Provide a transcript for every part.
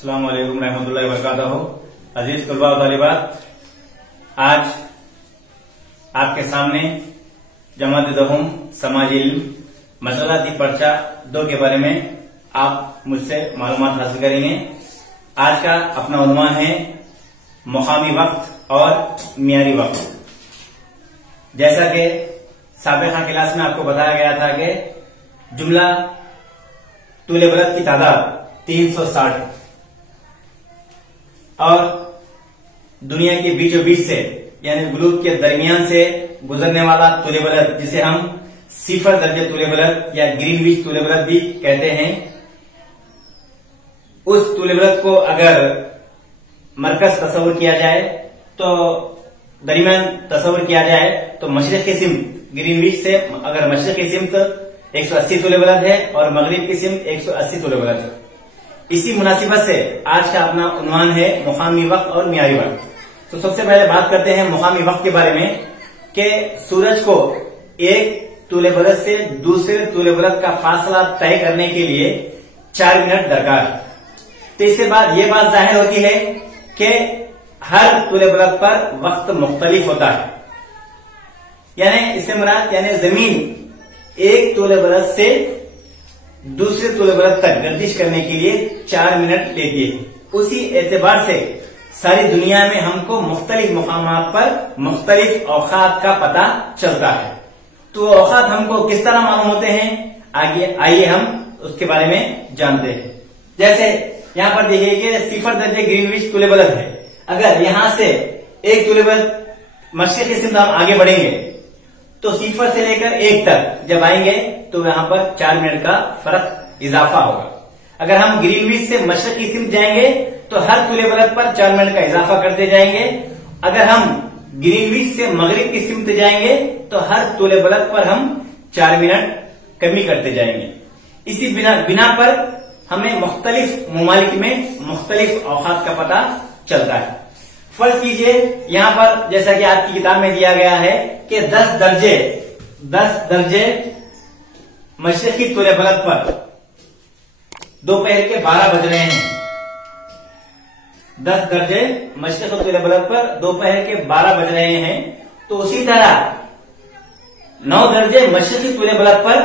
अस्सलाम वालेकुम रहमतुल्लाहि व बरकातहू। अजीज तलबा व तालिबात, आज आपके सामने जमात दहुम समाजी इल्म मसलाती पर्चा 2 के बारे में आप मुझसे मालूमात हासिल करेंगे। आज का अपना उन्वान है मुकामी वक्त और मियारी वक्त। जैसा कि साबिक़ा क्लास में आपको बताया गया था कि जुमला तूले बलद की तादाद 360 है और दुनिया के बीचों बीच से यानी ग्लोब के दरमियान से गुजरने वाला तूले बलद, जिसे हम सिफर दर्जे तूले बलद या ग्रीनविच तूले बलद भी कहते हैं, उस तूले बलद को अगर मरकज तस्वुर किया जाए तो दरमियान तस्वुर किया जाए तो मशरिक की सिमत ग्रीनविच से अगर मशरिक की सिमत 180 तूले बलद है और मगरिब की सिमत 180 तूले बलद है। इसी मुनासिबत से आज का अपना उन्वान है मुकामी वक्त और मियारी वक्त। तो सबसे पहले बात करते हैं मुकामी वक्त के बारे में कि सूरज को एक तूले बलद से दूसरे तूले बलद का फासला तय करने के लिए 4 मिनट दरकार है। तो इससे बाद ये बात जाहिर होती है कि हर तूले बलद पर वक्त मुख्तलिफ होता है, यानी इससे मुराद यानी जमीन एक तूले बलद से दूसरे तूले बलद तक गर्दिश करने के लिए 4 मिनट लेती है। उसी एतबार से सारी दुनिया में हमको मुख्तलिफ मुकामात पर मुख्तलिफ औकात का पता चलता है। तो औकात हमको किस तरह मालूम होते हैं, आगे आइए हम उसके बारे में जानते हैं। जैसे यहाँ पर देखिए कि सिफर दर्जे ग्रीनविच तूले बलद है। अगर यहां से एक तूले बलद मशरिक की सिमत हम आगे बढ़ेंगे तो सिफर से लेकर 1 तक जब आएंगे तो यहाँ पर 4 मिनट का फर्क इजाफा होगा। अगर हम ग्रीनविच से मशरिक की सिमत जाएंगे तो हर तूले बलद पर 4 मिनट का इजाफा करते जाएंगे। अगर हम ग्रीनविच से मगरिब की सिमत जाएंगे तो हर तूले बलद पर हम 4 मिनट कमी करते जाएंगे। इसी बिना पर हमें मुख्तलिफ ममालिक में मुख्तलिफ औकात का पता चलता है। फर्ज कीजिए यहाँ पर जैसा कि आपकी किताब में दिया गया है कि 10 दर्जे मशरिकी तूले बलद पर दोपहर के 12 बज रहे हैं। 10 दर्जे मशरिकी तूले बलद पर दोपहर के 12 बज रहे हैं। तो उसी तरह 9 दर्जे मशरिकी तूले बलद पर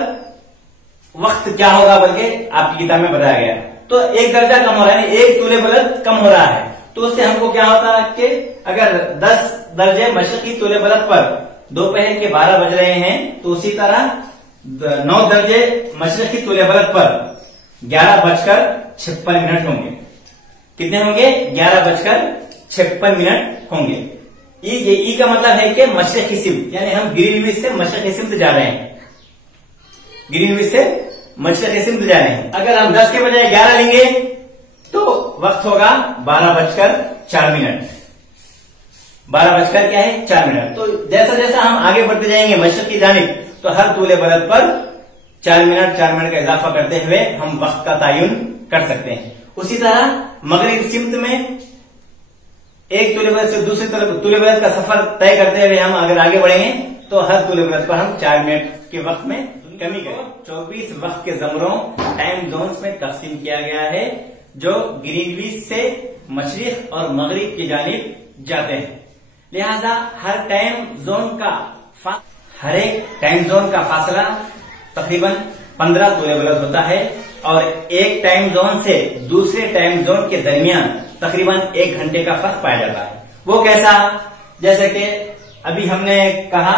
वक्त क्या होगा बल्कि आपकी किताब में बताया गया। तो 1 दर्जा कम हो रहा है, 1 तूले बलद कम हो रहा है। तो उससे हमको क्या होता है कि अगर 10 दर्जे मशरिकी तूले बलद पर दोपहर के 12 बज रहे हैं तो उसी तरह 9 दर्जे मशरिकी तूले बलद पर 11:56 होंगे। कितने होंगे? 11:56 होंगे। ई का मतलब है कि मशरिक की सिमत, यानी हम ग्रीनविच से मशरिक की सिमत जा रहे हैं। ग्रीनविच से मशरिक की सिमत जा रहे हैं। अगर हम 10 के बजाय 11 लेंगे तो वक्त होगा 12:04। 12:04। तो जैसा जैसा हम आगे बढ़ते जाएंगे मशरिक की जानिब तो हर तूले बलद पर 4 मिनट का इजाफा करते हुए हम वक्त का तयन कर सकते हैं। उसी तरह मगरिब सिमत में एक तूले बलद से दूसरे तूले बलद का सफर तय करते हुए हम अगर आगे बढ़ेंगे तो हर तूले बलद पर हम 4 मिनट के वक्त में कमी करें। 24 वक्त के जमरों टाइम जोन्स में तकसीम किया गया है जो ग्रीनविच से मशरिक और मगरिब की जानिब जाते हैं। लिहाजा हर एक टाइम जोन का फासला तकरीबन 15 तूले बलद होता है और एक टाइम जोन से दूसरे टाइम जोन के दरमियान तकरीबन 1 घंटे का फर्क पाया जाता है। वो कैसा? जैसे कि अभी हमने कहा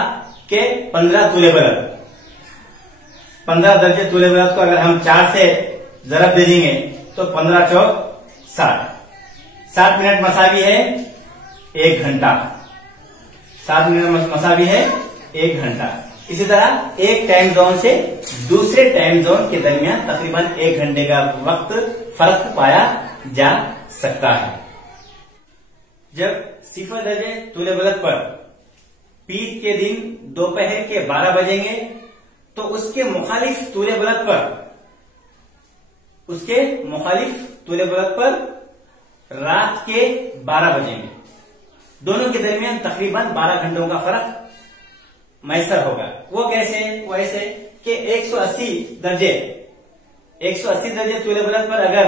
कि 15 तूले बलद, 15 दर्जे तूले बलद को अगर हम 4 से जरब दे देंगे तो 15 चौक 60 मिनट मसावी है 1 घंटा। 7 मिनट मसावी है 1 घंटा। इसी तरह एक टाइम जोन से दूसरे टाइम जोन के दरमियान तकरीबन 1 घंटे का वक्त फर्क पाया जा सकता है। जब सिफर दर्जे तूले बलद पर पीर के दिन दोपहर के 12 बजेंगे तो उसके मुखालिफ तूले बलद पर रात के 12 बजेंगे। दोनों के दरमियान तकरीबन 12 घंटों का फर्क मैसर होगा। वो कैसे? वो ऐसे कि 180 दर्जे तूले बलद पर अगर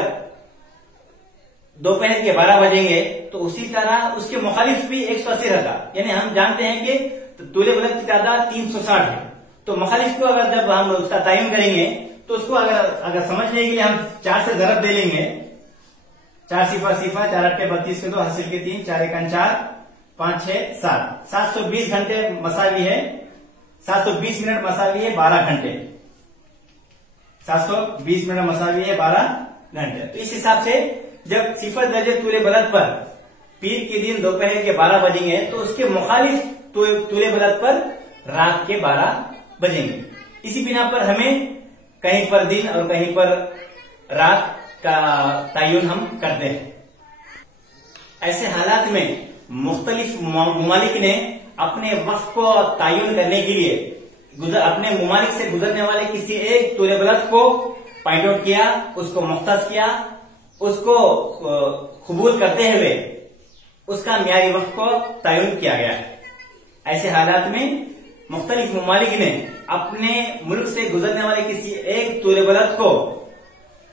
दोपहर के 12 बजेंगे तो उसी तरह उसके मुखालिफ भी 180 रहता। यानी हम जानते हैं कि तूले बलद की तादाद 360 है, तो मुखालिफ को अगर जब हम उसका तयन करेंगे तो उसको अगर समझने के लिए हम 4 से ज़रब दे लेंगे, 4 सिफा सिफा 4 अट्ठे 32 के 2 हासिल के 3 4 एकान 4 5 6 7 720 घंटे मसावी है, 720 मिनट मसावी है 12 घंटे, 720 मिनट मसावी है 12 घंटे। तो इस हिसाब से जब सिफर दर्जे तूले बलद पर पीर के दिन दोपहर के 12 बजेंगे तो उसके मुखालिफ तूले बलद पर रात के 12 बजेंगे। इसी बिना पर हमें कहीं पर दिन और कहीं पर रात का तयन हम करते हैं। ऐसे हालात में मुख्तलिफ ममालिक ने अपने वक्त को तयन करने के लिए अपने ममालिक से गुजरने वाले किसी एक तूले बलद को पॉइंट आउट किया, उसको मुख्तस किया, उसको कबूल करते हुए उसका मियारी वक्त को तयन किया गया है। ऐसे हालात में मुख्तलिफ ममालिक ने अपने मुल्क से गुजरने वाले किसी एक तूले बलद को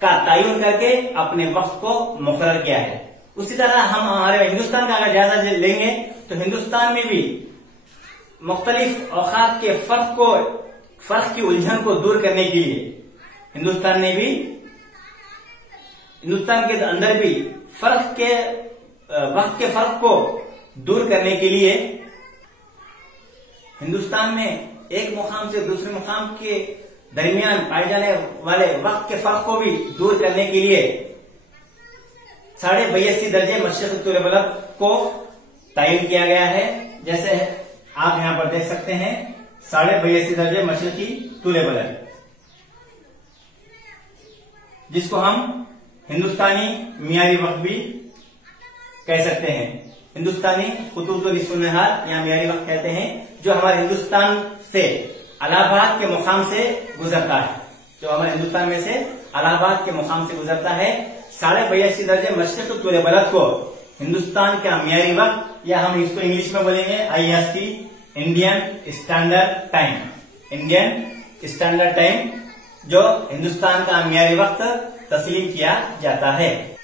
का तयन करके अपने वक्त को मुकर्रर किया है। उसी तरह हम हमारे हिंदुस्तान का अगर जायजा लेंगे तो हिंदुस्तान में भी मुख्तलिफ औकात के फर्क की उलझन को दूर करने के लिए हिंदुस्तान के अंदर भी वक्त के फर्क को दूर करने के लिए हिंदुस्तान में एक मुकाम से दूसरे मुकाम के दरमियान पाए जाने वाले वक्त के फर्क को भी दूर करने के लिए 82.5 दर्जे मशरिक़ी तूले बलद को तयन किया गया है। जैसे आप यहां पर देख सकते हैं 82.5 दर्जे मशरिक़ी तूले बलद, जिसको हम हिंदुस्तानी मियारी वक्त भी कह सकते हैं। हिंदुस्तानी खुतूत निहार या मियारी वक्त कहते हैं, जो हमारे हिंदुस्तान से इलाहाबाद के मुकाम से गुजरता है, जो हमारे हिंदुस्तान में से इलाहाबाद के मुकाम से गुजरता है। 82.5 दर्जे मशरिक़ी तूले बलद को हिंदुस्तान का मियारी वक्त, या हम इसको इंग्लिश में बोलेंगे IST, इंडियन स्टैंडर्ड टाइम, जो हिंदुस्तान का मियारी वक्त तस्लीम किया जाता है।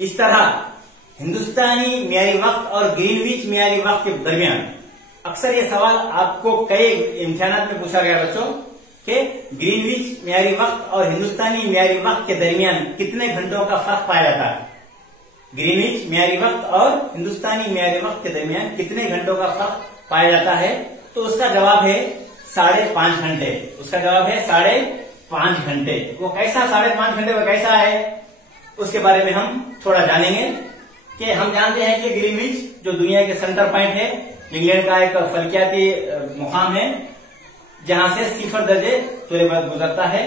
इस तरह हिंदुस्तानी मियारी वक्त और ग्रीनविच मियारी वक्त के दरमियान अक्सर ये सवाल आपको कई इम्तिहानात में पूछा गया बच्चों कि ग्रीनविच मियारी वक्त और हिंदुस्तानी मियारी वक्त के दरमियान कितने घंटों का फर्क पाया जाता है। ग्रीनविच मियारी वक्त और हिंदुस्तानी मियारी वक्त के दरमियान कितने घंटों का फर्क पाया जाता है, तो उसका जवाब है 5.5 घंटे। उसका जवाब है 5.5 घंटे। वो कैसा 5.5 घंटे वो कैसा है उसके बारे में हम थोड़ा जानेंगे। कि हम जानते हैं कि ग्रीनविच जो दुनिया के सेंटर पॉइंट है, इंग्लैंड का एक फल्कियाती मुकाम है जहां से 0 दर्जे तूले बलद गुजरता है।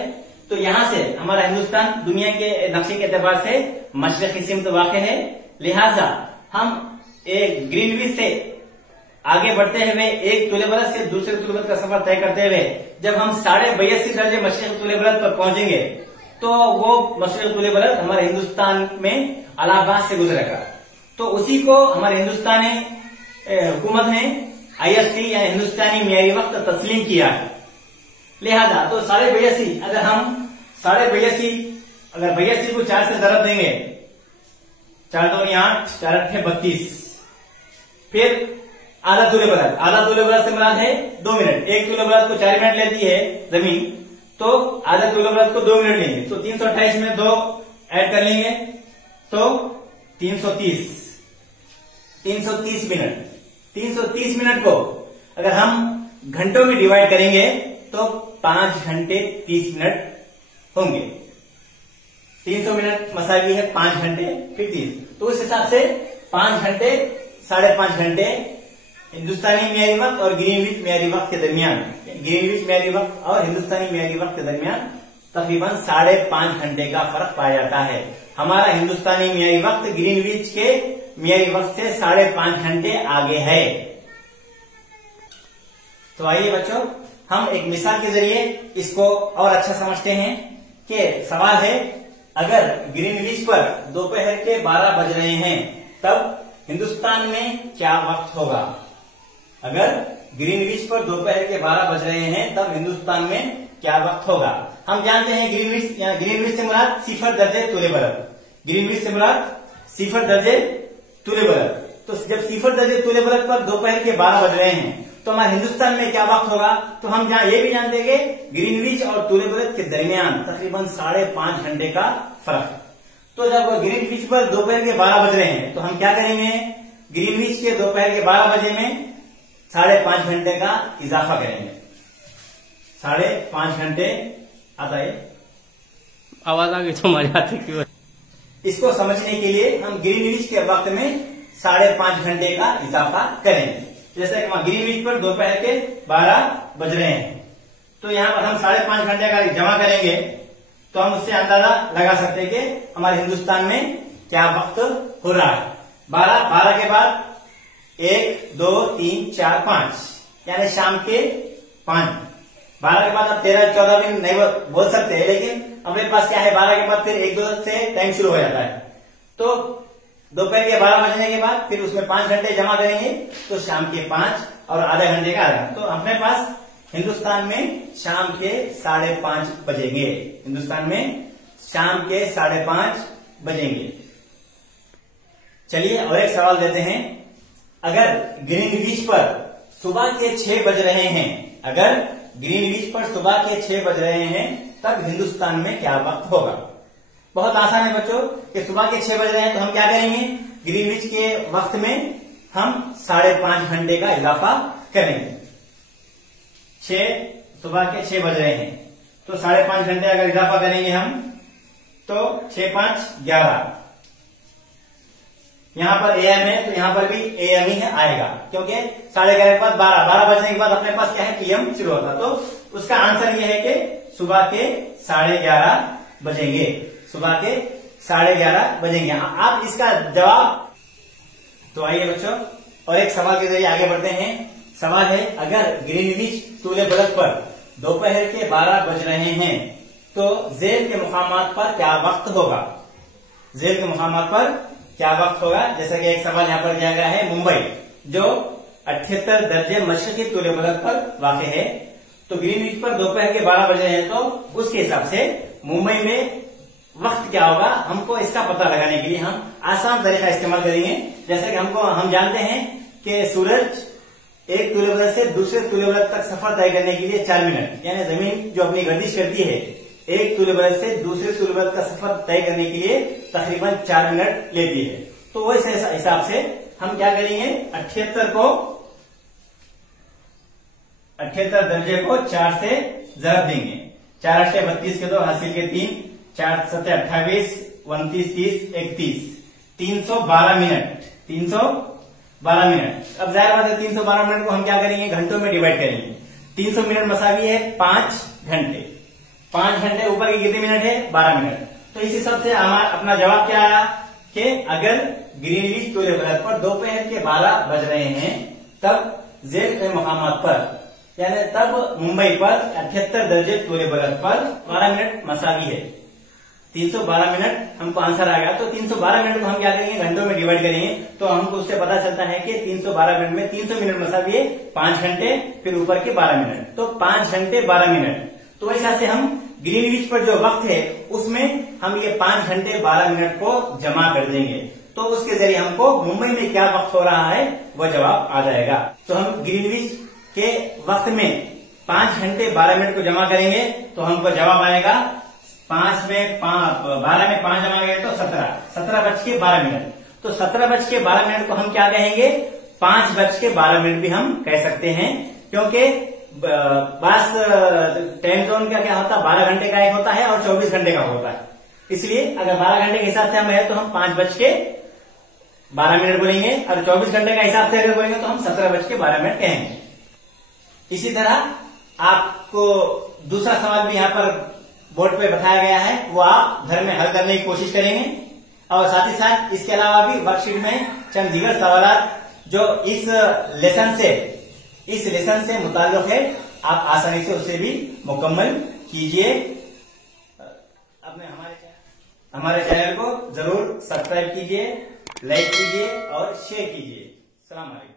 तो यहां से हमारा हिंदुस्तान दुनिया के नक्शे के एतबार से मशरिक़ी सिमत वाक़ है। लिहाजा हम एक ग्रीनविच से आगे बढ़ते हुए एक तूले बलद से दूसरे तूले बलद का सफर तय करते हुए जब हम 82.5 दर्जे मशरिक़ी तूले बलद पर पहुंचेंगे तो वो मशरिक़ी तूले बलद हमारे हिंदुस्तान में इलाहाबाद से गुजरेगा। तो उसी को हमारे हिंदुस्तानी हुकूमत ने IST या हिंदुस्तानी मियारी वक्त तस्लीम किया है। लिहाजा तो 82.5 अगर हम 82 को 4 से ज़रब देंगे, 4 दूनी 8 4 अट्ठे 32, फिर आधा तूले बलद से मुराद है 2 मिनट। एक तूले बलद को 4 मिनट लेती है जमीन, तो आधा तूले बलद को 2 मिनट लेंगे, तो 328 में 2 ऐड कर लेंगे तो 330 मिनट। 330 मिनट को अगर हम घंटों में डिवाइड करेंगे तो 5 घंटे 30 मिनट होंगे। 300 मिनट मसावी है 5 घंटे फिर 30, तो उस हिसाब से 5 घंटे 5.5 घंटे हिंदुस्तानी मियारी वक्त और ग्रीनविच मियारी वक्त के दरमियान, ग्रीनविच मियारी वक्त और हिंदुस्तानी मियारी वक्त के दरमियान तकरीबन 5.5 घंटे का फर्क पाया जाता है। हमारा हिंदुस्तानी मियारी वक्त ग्रीनविच के मियारी वक्त से 5.5 घंटे आगे है। तो आइए बच्चों हम एक मिसाल के जरिए इसको और अच्छा समझते हैं कि सवाल है, अगर ग्रीनविच पर दोपहर के 12 बज रहे हैं तब हिंदुस्तान में क्या वक्त होगा। अगर ग्रीनविच पर दोपहर के 12 बज रहे हैं तब हिंदुस्तान में क्या वक्त होगा। हम जानते हैं ग्रीनविच से मुराद 0 दर्जे तूले बलद, ग्रीनविच से मुराद सिफर दर्जे तुल्य बलद। तो जब सिफर दर्जे तुल्य बलद पर दोपहर के 12 बज रहे हैं तो हमारे हिंदुस्तान में क्या वक्त होगा? तो हम जहां ये भी जानते हैं कि ग्रीनविच और तुल्य बलद के दरमियान तकरीबन 5.5 घंटे का फर्क। तो जब ग्रीनविच पर दोपहर के 12 बज रहे हैं तो हम क्या करेंगे? ग्रीनविच के दोपहर के 12 बजे में 5.5 घंटे का इजाफा करेंगे। 5.5 घंटे आता है, आवाज आ गई तुम्हारी आती क्यों? इसको समझने के लिए हम ग्रीनविच के वक्त में 5.5 घंटे का इजाफा करेंगे। जैसे कि ग्रीनविच पर दोपहर के 12 बज रहे हैं तो यहाँ पर हम 5.5 घंटे का जमा करेंगे तो हम उससे अंदाजा लगा सकते हैं कि हमारे हिंदुस्तान में क्या वक्त हो रहा है। 12 के बाद 1, 2, 3, 4, 5 यानी शाम के 5। 12 के बाद अब 13, 14 दिन नहीं बोल सकते, लेकिन हमारे पास क्या है 12 के बाद फिर 1, 2 से टाइम शुरू हो जाता है। तो दोपहर के 12 बजने के बाद फिर उसमें 5 घंटे जमा करेंगे तो शाम के 5 और आधा घंटे का आधा। तो अपने पास हिंदुस्तान में शाम के 5:30 बजेंगे। हिंदुस्तान में शाम के 5:30 बजेंगे। चलिए और एक सवाल देते हैं। अगर ग्रीनविच पर सुबह के 6 बज रहे हैं, अगर ग्रीनविच पर सुबह के 6 बज रहे हैं तब हिंदुस्तान में क्या वक्त होगा? बहुत आसान है बच्चों कि सुबह के 6 बज रहे हैं तो हम क्या करेंगे? ग्रीनविच के वक्त में हम 5.5 घंटे का इजाफा करेंगे। सुबह के 6 बज रहे हैं तो 5.5 घंटे अगर इजाफा करेंगे हम तो 6, 5, 11। यहां पर एएम है तो यहां पर भी एएम ही आएगा क्योंकि 11:30 के बाद 12 बजने के बाद अपने पास क्या है? पीएम शुरू होता। तो उसका आंसर यह है कि सुबह के 11:30 बजेंगे। सुबह के 11:30 बजेंगे। आप इसका जवाब तो आइए बच्चों और एक सवाल के जरिए आगे बढ़ते हैं। सवाल है, अगर ग्रीनविच तुल्य बलद पर दोपहर के 12 बज रहे हैं तो जेल के मुकामात पर क्या वक्त होगा? जेल के मुकामात पर क्या वक्त होगा? जैसा कि एक सवाल यहाँ पर दिया गया है, मुंबई जो 78 दर्जे मशरकी तुल्य बलद पर वाक़ है। तो ग्रीनविच पर दोपहर के 12 बजे हैं तो उसके हिसाब से मुंबई में वक्त क्या होगा? हमको इसका पता लगाने के लिए हम आसान तरीका इस्तेमाल करेंगे। जैसे कि हम जानते हैं कि सूरज एक तुल्य बलद से दूसरे तुल्य बलद तक सफर तय करने के लिए 4 मिनट, यानी जमीन जो अपनी गर्दिश करती है एक तुल्य बलद से दूसरे तुल्य बलद का सफर तय करने के लिए तकरीबन 4 मिनट लेती है। तो वैसे हिसाब से हम क्या करेंगे? 78 दर्जे को 4 से जरब देंगे। 4 8 32 के 2 हासिल के 3, 4 7 28, 29 30 31, 312 मिनट। 312 मिनट। अब जाहिर बात है 312 मिनट को हम क्या करेंगे? घंटों में डिवाइड करेंगे। 300 मिनट मसावी है 5 घंटे। 5 घंटे ऊपर के कितने मिनट है? 12 मिनट। तो इस हिसाब से हमारा अपना जवाब क्या आया कि अगर ग्रीनविच तुल्य बलद पर दोपहर के 12 बज रहे हैं तब जेल के मकामात पर यानी तब मुंबई पर 78 दर्जे तुल्य बलद पर 12 मिनट मसावी है। 312 मिनट हमको आंसर आ गया। तो 312 मिनट को हम क्या करेंगे? घंटों में डिवाइड करेंगे तो हमको उससे पता चलता है कि 312 मिनट में 300 मिनट मसावी है 5 घंटे, फिर ऊपर के 12 मिनट, तो 5 घंटे 12 मिनट। तो ऐसा से हम ग्रीनविच पर जो वक्त है उसमें हम ये 5 घंटे 12 मिनट को जमा कर देंगे तो उसके जरिए हमको मुंबई में क्या वक्त हो रहा है वह जवाब आ जाएगा। तो हम ग्रीनविच के वक्त में 5 घंटे 12 मिनट को जमा करेंगे तो हमको जवाब आएगा 12 में 5 जमा करेंगे तो 17 बज के 12 मिनट। तो 17 बज के 12 मिनट को हम क्या कहेंगे? 5 बज के 12 मिनट भी हम कह सकते हैं क्योंकि बस टाइम जोन का क्या होता है? 12 घंटे का एक होता है और 24 घंटे का होता है। इसलिए अगर 12 घंटे के हिसाब से हम है तो हम 5 बज के 12 मिनट बोलेंगे और 24 घंटे का हिसाब से अगर बोलेंगे तो हम 17 बज के 12 मिनट कहेंगे। इसी तरह आपको दूसरा सवाल भी यहाँ पर बोर्ड पे बताया गया है, वो आप घर में हल करने की कोशिश करेंगे और साथ ही साथ इसके अलावा भी वर्कशीट में चंद दीगर सवाल जो इस लेसन से मुताल्लिक है आप आसानी से उसे भी मुकम्मल कीजिए। अपने हमारे चैनल को जरूर सब्सक्राइब कीजिए, लाइक कीजिए और शेयर कीजिए। सलाम अलैकुम।